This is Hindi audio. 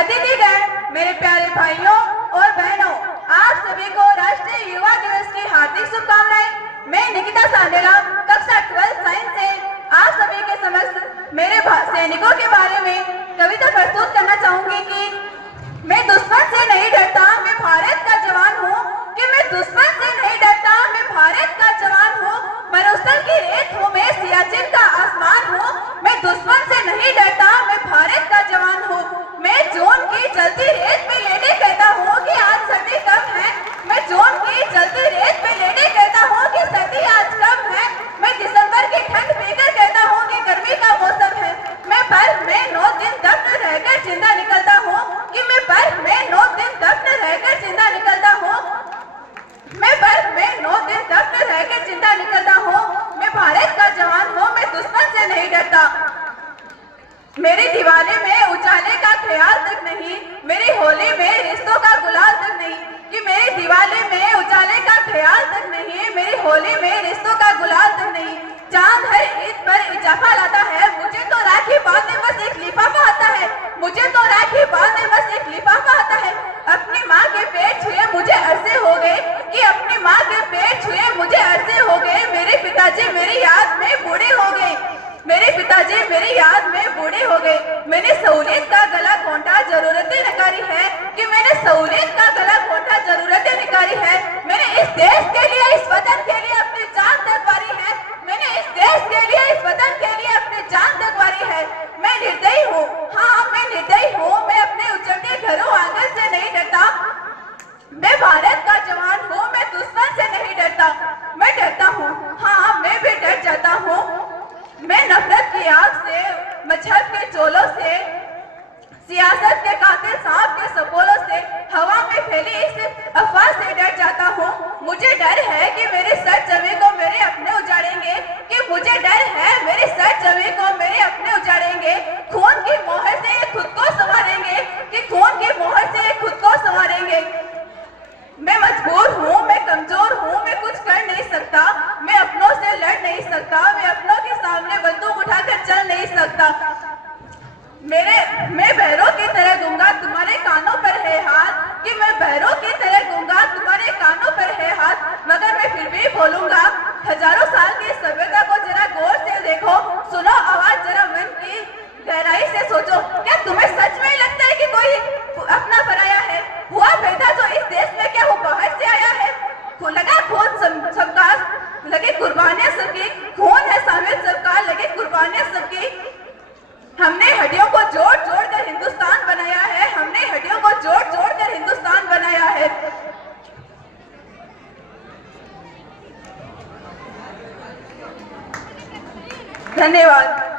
अतिथिगण, मेरे प्यारे भाइयों और बहनों, आप सभी को राष्ट्रीय युवा दिवस की हार्दिक शुभकामनाएं। मैं निकिता सांडेला, कक्षा 12 साइंस से आप सभी के समक्ष मेरे सैनिकों के बारे में कविता प्रस्तुत करना चाहूंगी कि मैं दुश्मन से नहीं डरता, मैं भारत का जवान हूँ। कि मैं दुश्मन से नहीं डरता, मैं भारत का जवान हूँ। मरुस्थल की रेत हूँ, मैं सियाचिन का आसमान हूँ। मैं दुश्मन से नहीं डरता, मैं भारत का जवान हूँ। मैं जोन की जलती रेत पे लेटे कहता हूँ कि आज सर्दी कम है। मैं जोन की जलती रेत पे लेटे कहता हूँ कि सर्दी आज कम है। मैं दिसंबर की ठंड पीकर कहता हूँ कि गर्मी का मौसम है। मैं बर्फ में 9 दिन दफ्न रहकर जिंदा निकलता हूँ। कि मैं बर्फ में 9 दिन दफ्न रहकर जिंदा निकलता हूँ। मैं बर्फ में 9 दिन दफ्न रहकर जिंदा निकलता हूँ। मैं भारत का जवान हूँ, मैं दुश्मन से नहीं डरता। मेरी दिवाली में उजाले का ख्याल तक नहीं, मेरी होली में रिश्तों का गुलाल तक नहीं। कि मेरी दिवाली में उजाले का ख्याल तक नहीं, मेरी होली में रिश्तों का गुलाल तक नहीं। चांद हर ईद पर इजाफा लाता है, मुझे तो राखी बांधने बस एक लिफाफा आता है। मुझे तो राखी बांधने बस एक लिफाफा आता है। अपनी माँ के पेट छुए मुझे अरसे हो गए, कि अपनी माँ के पेट छुए मुझे अरसे हो गए। मेरे पिताजी मेरी याद में बूढ़े हो गए, मेरे पिताजी मेरी याद में बूढ़े हो गए। मैंने सहूलियत का गला घोंटा, जरूरतें नकारी है। कि मैंने सहूलियत का गला घोंटा, जरूरतें निकारी है। मैंने इस देश के लिए, इस वतन के लिए अपनी जान तकवारी है। मैंने इस देश के लिए, इस वतन के लिए अपनी जान तकवारी है। मैं निर्दयी हूँ, हाँ मैं निर्दयी हूँ। मैं अपने उजड़ते घरों आंगन से नहीं डरता। मैं भारत का जवान हूँ, मैं दुश्मन से नहीं डरता। मैं डरता हूँ, हाँ मैं भी डर जाता हूँ। मैं नफरत की आग से, मजहब के चोलों से, सियासत के कातिल सांप के सपोलों से, हवा में फैली इस अफवाह से डर जाता हूँ। मुझे डर है कि मेरे सर जमी को मेरे अपने उजाड़ेंगे। कि मुझे डर है मेरे सर जमी को मेरे अपने उजाड़ेंगे। खून की मोहर से ये खुद को संवारेंगे, कि खून की मोहर से ये खुद को संवारेंगे। मैं मजबूर हूँ, मैं कमजोर हूँ, मैं कुछ कर नहीं सकता। मैं अपनों से लड़ नहीं सकता, मैं अपनों के सामने बंदूक उठाकर चल नहीं सकता। मैं बहरों की तरह गूंगा, तुम्हारे कानों पर है हाथ। कि मैं बहरों की तरह गूंगा, तुम्हारे कानों पर है हाथ, मगर मैं फिर भी बोलूंगा। हजारों साल की सभ्यता को जरा गौर से देखो, सुनो आवाज जरा मन की गहराई से सोचो। क्या तुम्हें सच में लगता है कि कोई अपना पराया है? हुआ पैदा तो इस देश में, क्या वो बाहर से आया है? लगा खून सबका, लगे कुर्बानियां सबकी। खून है शामिल सबका, लगे कुर्बानियां सबकी। हमने हड्डियों को जोड़ जोड़ कर हिंदुस्तान बनाया है। हमने हड्डियों को जोड़ जोड़ कर हिंदुस्तान बनाया है। धन्यवाद।